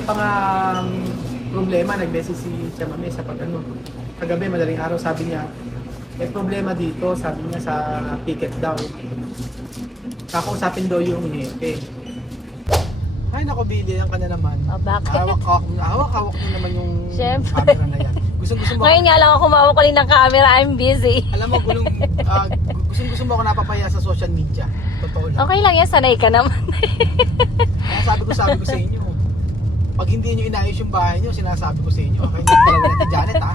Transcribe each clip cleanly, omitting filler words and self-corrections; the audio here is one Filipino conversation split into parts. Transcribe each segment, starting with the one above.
meron pa nga problema, nag-message si Chamame sa kagabi, madaling araw, sabi niya, may problema dito, sabi niya sa ticket daw. Kakausapin daw yung hepe. Ay, naku, Billy, yan ka na naman. Bakit? Hawak na naman yung Siyempre. camera na yan. Gusto mo. Ngayon nga lang ako mawakaling ng camera, I'm busy. Alam mo, gusto mo ako napapaya sa social media. Totoo lang. Okay lang yan, sanay ka naman. Kaya sabi ko sa inyo, pag hindi nyo inayos yung bahay nyo, sinasabi ko sa inyo. Kaya hindi dalawa natin Janet, ha?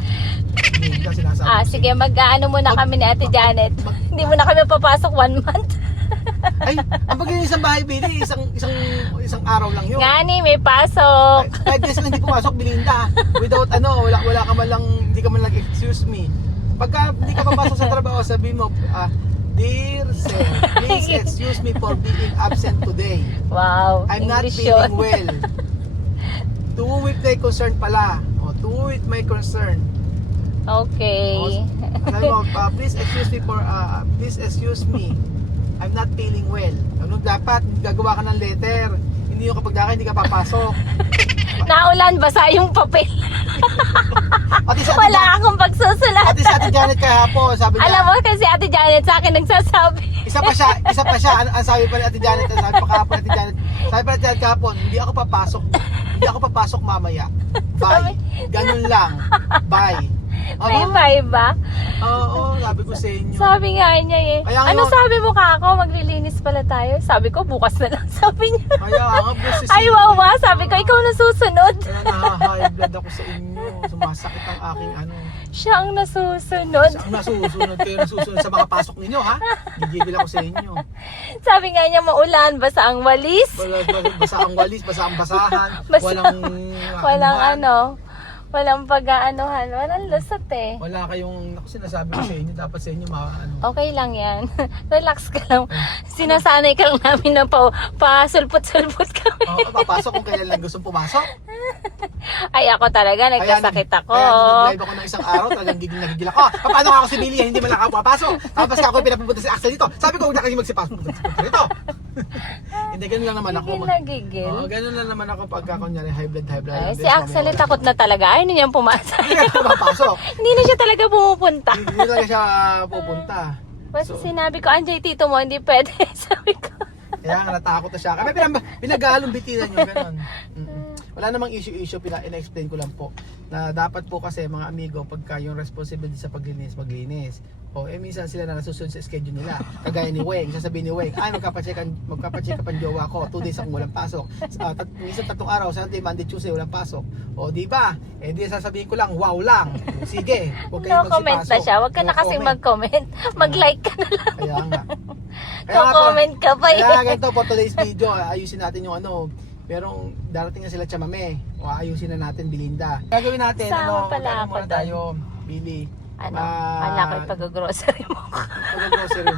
Hindi ka sinasabi ko Sige, mag-ano muna kami ni Ate Janet. Hindi mo na kami papasok 1 month. Ay, ang pag isang bahay, Billy, isang araw lang yun. Ngani, may pasok. 5 days na hindi pumasok, Belinda. Without wala ka man lang, hindi ka man lang excuse me. Pagka hindi ka papasok sa trabaho, sabihin mo, Dear sir, please excuse me for being absent today. Wow, I'm not English feeling yun. well. To with my concern pala. To with my concern. Okay. Sabi mo, please excuse me. I'm not feeling well. Ano dapat? Gagawa ka ng letter. Hindi yung kapag hindi ka papasok. Naulan, basa yung papel. Pati si Wala akong pagsusulat. Pati si Ate Janet kahapon, sabi niya. Alam mo kasi Ate Janet sa akin nagsasabi. Isa pa siya. Ang sabi pa ni Ate Janet, sabi pa kahapon Ate Janet. Sabi pa ni Ate Janet kahapon, hindi ako papasok mamaya. Bye. Ganun lang. Bye. May iba ba? Oo, sabi ko sa inyo. Sabi nga niya eh. Kaya Ano ngayon- sabi mo kako? Maglilinis pala tayo. Sabi ko bukas na lang. Sabi niya. Kaya nga, boses Ay wawa. Sabi ko ikaw na susunod. Kaya naha-high blood ako sa inyo. Sumasakit ang aking Siya ang nasusunod. Ang nasusunod kayo, nasusunod sa mga pasok ninyo, ha? Gigigil ako sa inyo. Sabi nga niya maulan. Basa ang walis. Basa ang walis, basa ang basahan. Basa- Walang anuhan. walang pag-aanuhan. Walang lusot eh. Wala kayong, sinasabi ko sa inyo, dapat sa inyo Okay lang yan. Relax ka lang. Sinasanay ka lang namin na pasulpot-sulpot kami. papasok kung kailan lang gustong pumasok. Ay ako talaga, nagkasakit ako. Kaya nung live ako ng isang araw, talagang gigil ako. Paano nga ako si Billy, hindi man lang ako papasok. Tapos ako pinapupunta si Axel dito. Sabi ko, huwag na kayo magsipasok dito. Hindi, ganun lang naman ako. Gigil na gigil. Ganun lang naman ako pagka kunyari high blood. Ay, si Axel takot na talaga. Ayaw na niyang pumasok. Hindi na papasok. Hindi na siya talaga pumupunta. Hindi talaga siya pupunta. Basta sinabi ko, Anjay, tito mo, hindi pwede. Sabi ko. Kaya nga natakot na siya. Kami pinaghahalong bitinan nyo, ganun. Wala namang issue, ina-explain ko lang po na dapat po kasi mga amigo, pagka yung responsibility sa maglinis. O minsan sila na nasusunod sa schedule nila. Kagaya ni Weng, sasabihin ni Weng, magpapacheck up ang jowa ko, 2 days akong walang pasok. Minsan 3 araw, Sunday, Monday, Tuesday, walang pasok. O di ba? Di sasabihin ko lang, wow lang. Sige, huwag kayong No comment na siya. Huwag ka na kasing mag-comment. Mag-like ka na lang. Kaya nga. Comment ka pa eh. Kaya ganito for today's video, ayusin natin yung merong darating na sila Chamame. O ayusin na natin Belinda. Gagawin natin, Sama pala ako muna tayo, Billy. Anak ko pag-grocery mo. Pag-grocery.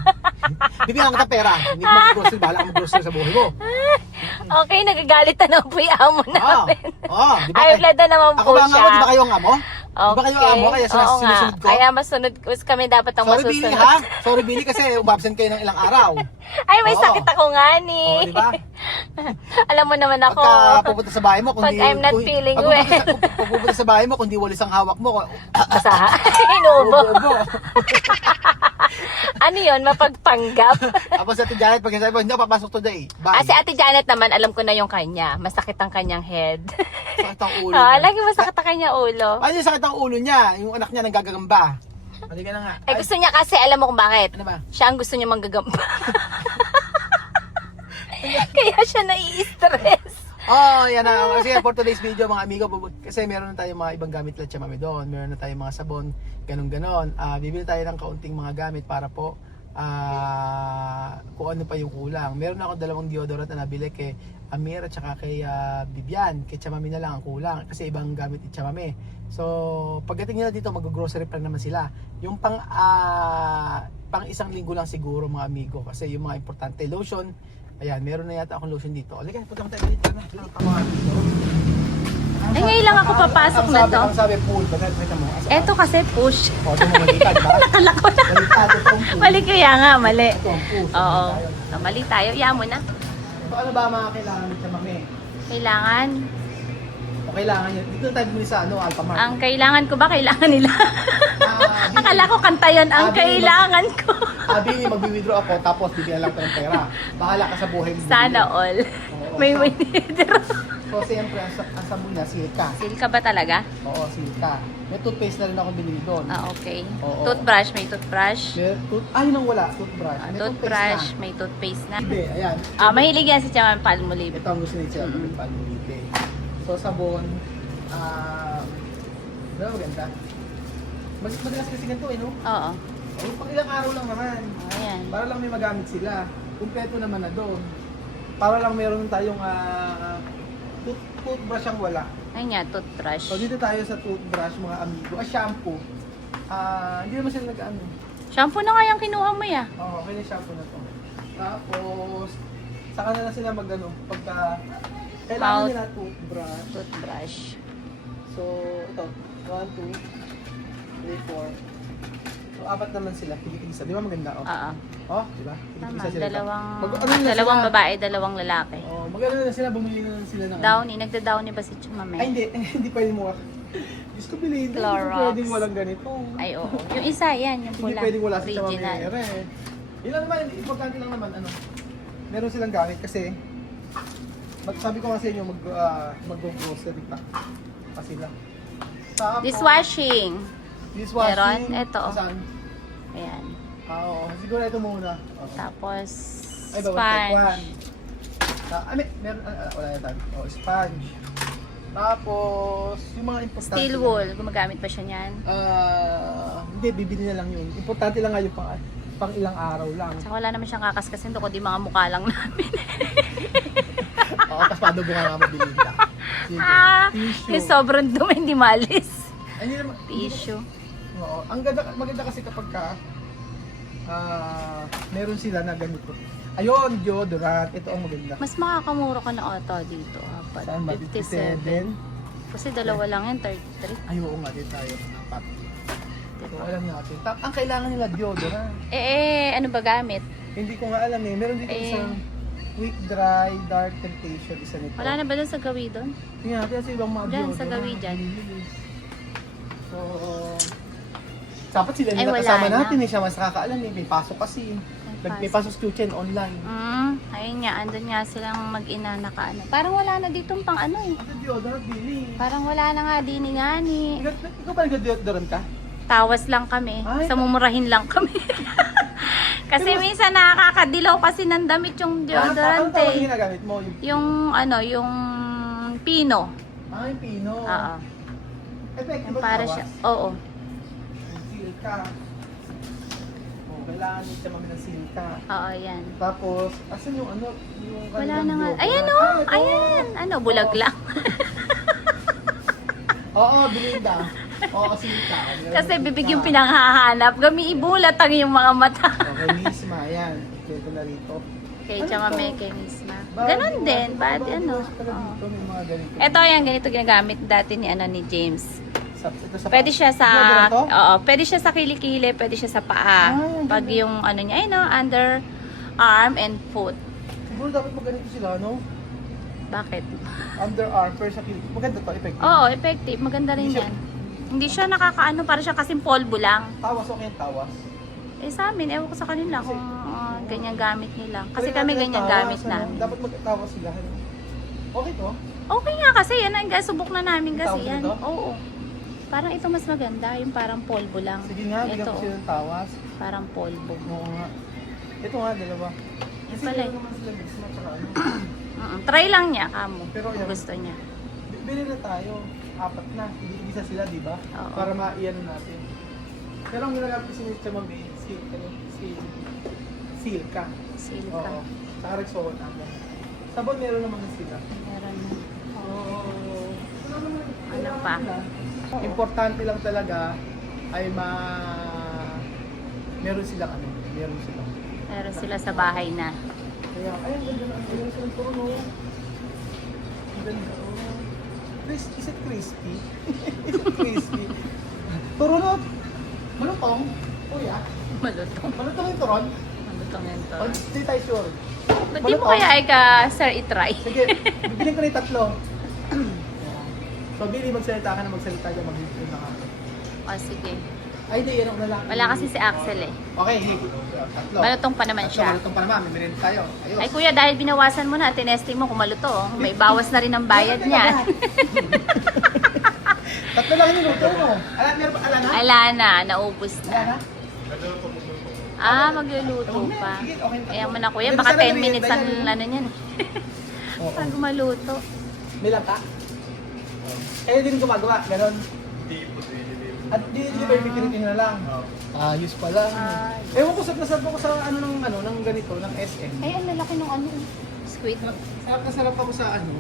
Bibigyan kita pera. Hindi mo mag-grocery, bahala ka mag-grocery sa buhay mo. Okay, nagagalit na po yung amo namin. Di ba? Ay, plada naman Ako po ba ang siya. amo? Di ba kayo ang amo? Okay. Di ba kayo ang amo? Kaya Oo nga. sinusunod ko? Kaya masunod kami dapat ang Sorry masusunod. Billy ha? Sorry Billy kasi umabsent kayo ng ilang araw. Ay, may Oo. sakit ako nga ni. Di ba? Alam mo naman ako. Pagka pupunta sa bahay mo, Pag I'm not feeling well. Pag pupunta sa bahay mo, kung di walis ang hawak mo, Basta, inuubo. ubo. Ano yun, mapagpanggap? Tapos si Ate Janet, pag sabi mo, hindi ako papasok today. Bye. Si Ate Janet naman, alam ko na yung kanya. Masakit ang kanyang head. Sakit ang ulo Ah, niya. lagi masakit ang kanyang ulo. Ano yung sakit ang ulo niya? Yung anak niya nanggagagamba. Halika na nga. Eh gusto niya kasi, alam mo kung bakit? Ano ba? Siya ang gusto niya manggagamba. Kaya siya nai-stress. Yan na. Sige, for today's video mga amigo, kasi meron na tayong mga ibang gamit lang siya mami doon. Meron na tayong mga sabon, ganon-ganon. Bibili tayo ng kaunting mga gamit para po kung ano pa yung kulang. Meron na ako 2 deodorant na nabili kay Amir at saka kay Bibian. Kay Chamami na lang ang kulang kasi ibang gamit ni Chamami. So, pagdating nila dito, mag-grocery pa naman sila. Yung pang isang linggo lang siguro mga amigo kasi yung mga importante lotion. Ayan, meron na yata akong lotion dito. Halika, punta mo tayo dito na. Ay, ngayon lang ako papasok na to. Ang sabi, pool. Kita mo. Eto kasi push. O, ito mo malitan, ba? Nakala ko na. Malitan, ito ang pool. Mali kaya nga, mali. Ito ang pool. Oo. Mali tayo. Iya mo na. So, ano ba mga kailangan ni Chamame? Kailangan. kailangan nyo. Dito tayo bumili sa Alphamart. Ang kailangan ko ba, kailangan nila? Akala ko kanta yun, ang kailangan ko. Abi, mag-withdraw ako, tapos bibigyan lang ko ng pera. Bahala ka sa buhay mo. Sana all. Oo, May sa- withdraw. So, siyempre, ang sabon na, silka. Silka ba talaga? Oo, silka. May toothpaste na rin ako binili doon. Ah, okay. Oo. Toothbrush, may toothbrush. Yun ang wala, toothbrush. May Toothbrush, may toothpaste na. Ibe, ayan. Ah, mahilig yan si Chaman Palmolive. Ito ang gusto ni Chelsea, Mm-mm. Palmolive. So, sabon, maganda. Madalas kasi ganito eh, no? Oo. Oh, pang ilang araw lang naman. Ayan. Para lang may magamit sila. Kumpleto naman na doon. Para lang meron tayong toothbrush ang wala. Ayun nga, toothbrush. So dito tayo sa toothbrush mga amigo. Shampoo. Hindi naman sila nag-ano. Shampoo na nga yung kinuha mo ya. Oo, okay na yung shampoo na to. Tapos, saka na lang sila mag-ano. Pagka, kailangan Mouth. nila toothbrush. Toothbrush. So, ito. 1, 2, 3, 4. So, apat naman sila. Tigit-isa. Di ba maganda? Oh, Oo. oh di ba? Tama, Tigit-isa sila. dalawang babae, dalawang lalaki. Oh, maganda na sila. Bumili na lang sila ng Downy, nagda-downy ba si Chumame? Ay, hindi. Hindi pwede mo. Diyos ko, bilhin. Hindi Clorox. pwedeng walang ganito. Ay, oo. Yung isa, yan, yung Hindi pula. pwedeng wala sa Original. chamamere. Yun lang naman, importante lang naman, meron silang gamit kasi, sabi ko kasi inyo, mag-grocery pa sila. Tapos, Dishwashing. Dishwashing. Meron? Ito. Saan? Ayan. Oo, siguro ito muna. Okay. Tapos, Ay, bawal take sponge. one. Meron, wala yan tayo. Oh, sponge. Tapos, yung mga importante. Steel wool. Gumagamit pa siya niyan. Hindi, bibili na lang yun. Importante lang nga yung pang ilang araw lang. Saka wala naman siyang kakaskasin doon, kundi mga mukha lang namin. Oo, tapos padugo nga nga mabili ka. Sige. Tissue. Yung sobrang dumi, hindi malis. Ay, hindi naman. Tissue. Oo. Maganda kasi kapag meron sila na ganito. Ayun, deodorant. Ito ang maganda. Mas makakamura ka na ata dito. Saan ba? 57. 57? Kasi dalawa lang yan, 33. Ay, oo nga din tayo. Apat. So, alam natin. Ang kailangan nila deodorant. Ano ba gamit? Hindi ko nga alam eh. Meron dito isang quick dry, dark temptation. Isa nito. Wala na ba dun sa gawi doon? Tingnan natin sa ibang mga Dyan, deodorant. sa gawi dyan. So, dapat sila Ay, nila wala kasama na. natin eh. Siya mas nakakaalam eh. May pasok kasi. May pasok sa Chuchen online. Ayun nga, andun nga silang mag-ina naka ano. Parang wala na ditong pang ano eh. Ano deodorant, Billy? Parang wala na nga din nga ni. Ikaw ba nag-deodorant ka? Tawas lang kami. Ay. Sa mumurahin lang kami. Kasi minsan nakakadilaw kasi ng damit yung deodorant Ano tawag yung eh. ginagamit mo? Yung pino. Yung Pino. Oo. Effective Yung ba para tawas? siya. Oo. Silka. Kailangan din siya ng silka. Oo, yan. Tapos, asan yung ano? Yung Wala kanilang na nga. deodorant? Ayan o. Ito. Ayan. Ano, bulag lang. Oo, Belinda. Oo, silka. Kasi bibig yung pinanghahanap. Gami-ibulat ang yung mga mata. Okay, misma. Ayan. Ito na rito. Kay Ano Chamameke misma. Body Ganon wash. din. Bad Body ano. wash pala Oo. dito, may mga ganito. Ito yan, ganito ginagamit dati ni James. Ito sa Pwede siya sa Deodorant to? pwede siya sa kilikili, pwede siya sa paa. Ah, Pag ganun. yung ano niya, ay no, under arm and foot. Siguro dapat magganito sila, no? Bakit? Underarm, pero sa kilig. Maganda to, effective. Oo, effective. Maganda rin Hindi siya- yan. Hindi siya nakakaano, para siya kasing polvo lang. Tawas, okay yung tawas. Eh sa amin, ewan ko sa kanila kung ganyan gamit nila. Kasi Try kami natin ang ganyan tawas, gamit ano? namin. Dapat magtawas sila. Ano? Okay to? Okay nga kasi yan, ang subok na namin kasi Tawag yan. nito? Oo. Parang ito mas maganda, yung parang polvo lang. Sige nga, bigyan Ito, ko sila ng tawas. parang polvo. Oo nga. Ito nga, dalawa. Kasi pala eh. meron naman sila misma, tsaka ano. Try lang niya, kamo. Pero Kung yan. gusto niya. Bili na tayo. Apat na. Isa sila, di ba? Oo. Para maiyan natin. Pero ang ginagamit kasi ni Chamambe, silka. Silka. Oo. Saka Rexona. Sabon meron naman na sila. Meron na. Oo. Ano pa? Importante lang talaga ay meron silang ano, meron silang. Meron sila sa bahay na. Kaya, ay, ang ganda na, meron silang turon, oh. Ang ganda, oh. Is it crispy? Is it crispy? Turon, oh. Malutong. Kuya, Malutong. malutong yung turon. Malutong yan to. O, hindi tayo sure. Ba't di mo kaya sir, itry? Sige, bibiling ko na yung tatlo. So, Billy, magsalita ka na magsalita dyan, mag-explain na ka. O, sige. Ay, hindi, yan ako na lang. Wala kasi si Axel eh. Okay, tatlo. Malutong pa naman siya. Malutong pa naman, may merienda tayo. Ayos. Ay kuya, dahil binawasan mo na, tinesting mo kung maluto. May bawas na rin ang bayad niya. Tatlo lang yung luto mo. Meron pa alana? Alana, naubos Alana? na. Magluluto pa. Sige, okay. Kaya mo na kuya, Pero baka sana 10 minutes ang merienda ano niyan. Oo. Pag maluto. May langka? Kayo din gumagawa, meron? At di-deliver pikirin na lang. Ayos pala. Ewan ko, sarap ako sa ng ganito, ng SM. Ay, ang lalaki ng ano. Squid. Sarap na sarap ako sa ano.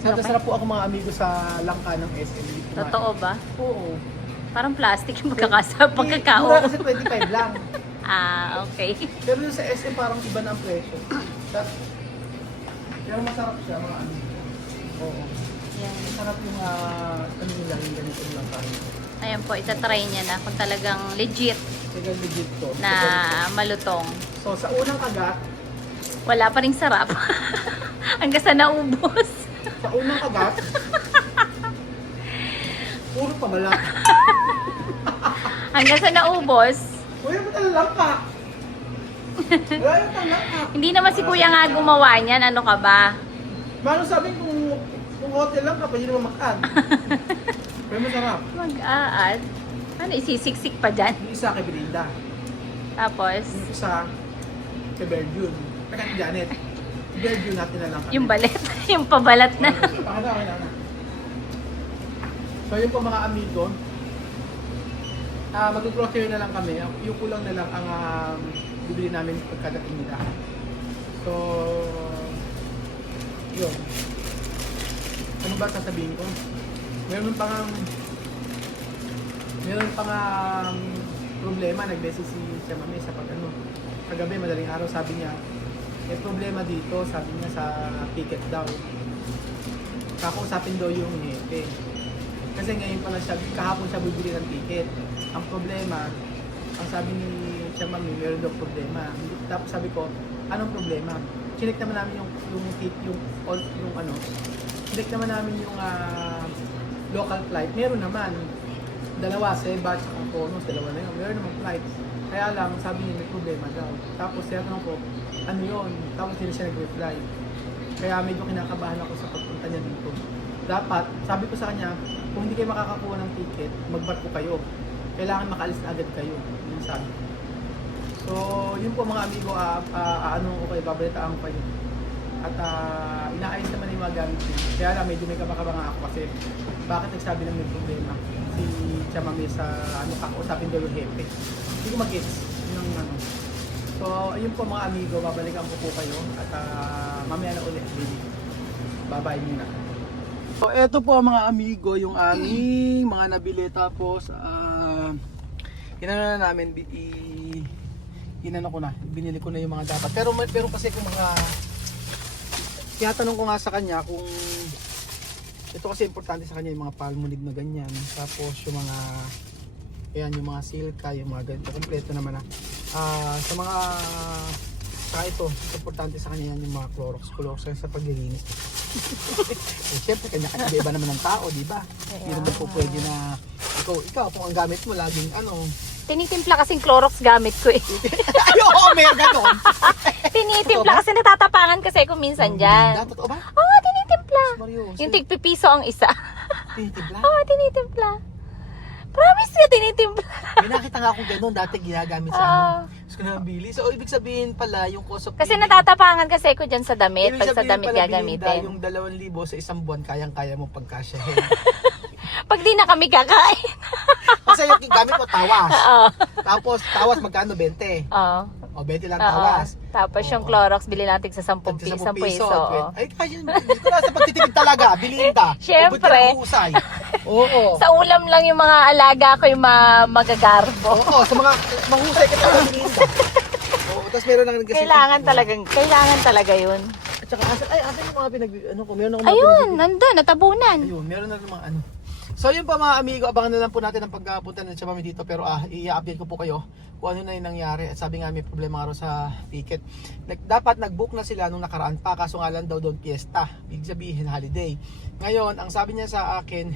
Sarap na sarap po ako mga amigo sa langka ng SM. Totoo ba? Oo. Parang plastic yung pagkakao. Mura kasi 25 lang. Okay. Pero yung sa SM parang iba na ang presyo. Pero masarap siya mga amigo. Oo. Yan. Masarap yung ano nila, yung ganito lang tayo. Ayan po, itatry niya na kung talagang legit Kaya legit to. na malutong. So sa unang kagat, Wala pa rin sarap. Hanggang sa naubos. sa unang kagat, puro pabala. Hanggang sa naubos. Uy, ano talaga langka? Wala yung langka. Hindi naman si kuya nga gumawa niyan. Ano ka ba? Mano sabi kung hotel lang ka, pwede naman makan. Pero masarap. Mag-aad. Ano, isisiksik pa dyan. Yung isa kay Belinda. Tapos, Yung isa kay Berjun. Teka, Janet. Berjun natin na lang kami. yung balat. Yung pabalat na. Pakita ko na. So yun po mga amigo. Mag-grocery na lang kami. Yung kulang na lang ang bibili namin pagkadating nila. So, yun. Ano ba sasabihin ko? Meron pang problema. Nag-message si Chamame sa kagabi, madaling araw, sabi niya, may problema dito, sabi niya sa ticket daw. Kakausapin daw yung hepe. Kasi ngayon pala siya, kahapon siya bibili ng ticket. Ang problema, ang sabi ni Chamame, meron daw problema. Tapos sabi ko, anong problema? Chinek naman namin chinek naman namin yung local flight. Meron naman. Dalawa, Seba at Antonos, dalawa na yun. Meron naman flight. Kaya lang, sabi niya may problema daw. Tapos tinatanong ko, ano yun? Tapos hindi siya nag-reply. Kaya medyo kinakabahan ako sa pagpunta niya dito. Dapat, sabi ko sa kanya, kung hindi kayo makakakuha ng ticket, magbarko kayo. Kailangan makaalis na agad kayo. Yun sabi. So, yun po mga amigo, babalitaan ko kayo. At inaayos naman yung mga gamit ko. Kaya lang, medyo may kabaka-baka ako kasi bakit nagsabi na may problema si Chamame sa kakausapin daw yung hepe. Hindi ko mag-gets yung So, ayun po mga amigo, babalikan ko po kayo at mamaya na ulit. Bye-bye muna. So, eto po mga amigo, yung aming mga nabili. Tapos, inano na namin, binili ko na yung mga dapat. Pero kasi kung tinatanong ko nga sa kanya kung ito kasi importante sa kanya yung mga palmolive na ganyan. Tapos yung mga yung mga silka, yung mga ganito. Kompleto naman sa mga ito, importante sa kanya yan yung mga Clorox sa paglilinis. Siyempre, kanya-kanya iba naman ng tao, di ba? Hindi naman po pwede na ikaw kung ang gamit mo laging tinitimpla kasing Clorox gamit ko eh. Ayoko, may ganon. Tinitimpla kasi natatapangan kasi kung minsan dyan. Totoo ba? Oo, tinitimpla. Mario, Yung tigpipiso ang isa. tinitibla? Oo, tinitimpla. Promise ka, tinitimpla. May nakita nga akong ganon dati ginagamit sa Gusto ko naman bili. So, ibig sabihin pala yung cost of Kasi living- natatapangan kasi ko dyan sa damit. Ibig Pag sa sabihin damit pala, gagamitin. Yung 2,000 sa isang buwan, kayang-kaya mo pagkasyahin. Pag di na kami kakain. Kasi yung gamit mo, tawas. Oo. Tapos, tawas magkano? 20. Oo. O, 20 lang Oo. tawas. Tapos yung Clorox, bilhin natin sa 10 piso. Oo. Ay, kaya yun. Ito na sa pagtitipid talaga. Bilhin ka. Siyempre. Ubod ka ng husay. Oo. Sa ulam lang yung mga alaga ko yung magagarbo. Oo, sa mga mahusay ka talaga bilhin ka. Oo, tapos meron lang kasi. Kailangan talaga yun. At saka, asan yung mga meron akong mga Ayun, nandun, natabunan. Ayun, meron na mga So yun pa mga amigo, abangan na lang po natin ang pagpunta ng Chamami dito, pero i-update ko po kayo kung ano na yung nangyari. At sabi nga may problema nga raw sa ticket. Dapat nag-book na sila nung nakaraan pa, kaso nga lang daw doon fiesta, ibig sabihin holiday. Ngayon, ang sabi niya sa akin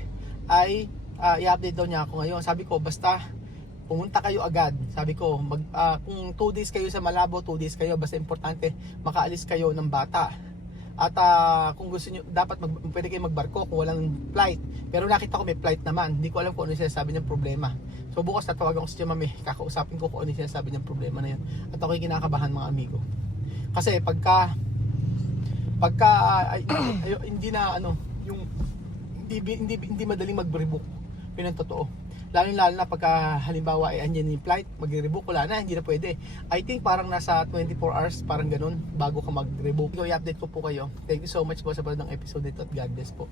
ay i-update daw niya ako ngayon. Sabi ko basta pumunta kayo agad. Sabi ko kung 2 days kayo sa Malabo, 2 days kayo, basta importante makaalis kayo ng bata. At kung gusto niyo, dapat pwede kayo magbarko kung walang flight. Pero nakita ko may flight naman. Hindi ko alam kung ano yung sinasabi niyang problema. So bukas tatawagan ko si Mami, kakausapin ko kung ano yung sinasabi niyang problema na yun. At ako'y kinakabahan mga amigo. Kasi pagka hindi na yung hindi madaling mag-rebook. Yun ang totoo. Lalo na pagka halimbawa ay andyan yung flight, magre-rebook, wala na, hindi na pwede. I think parang nasa 24 hours, parang ganun, bago ka mag-rebook. I-update ko po kayo. Thank you so much po sa panonood ng episode nito at God bless po.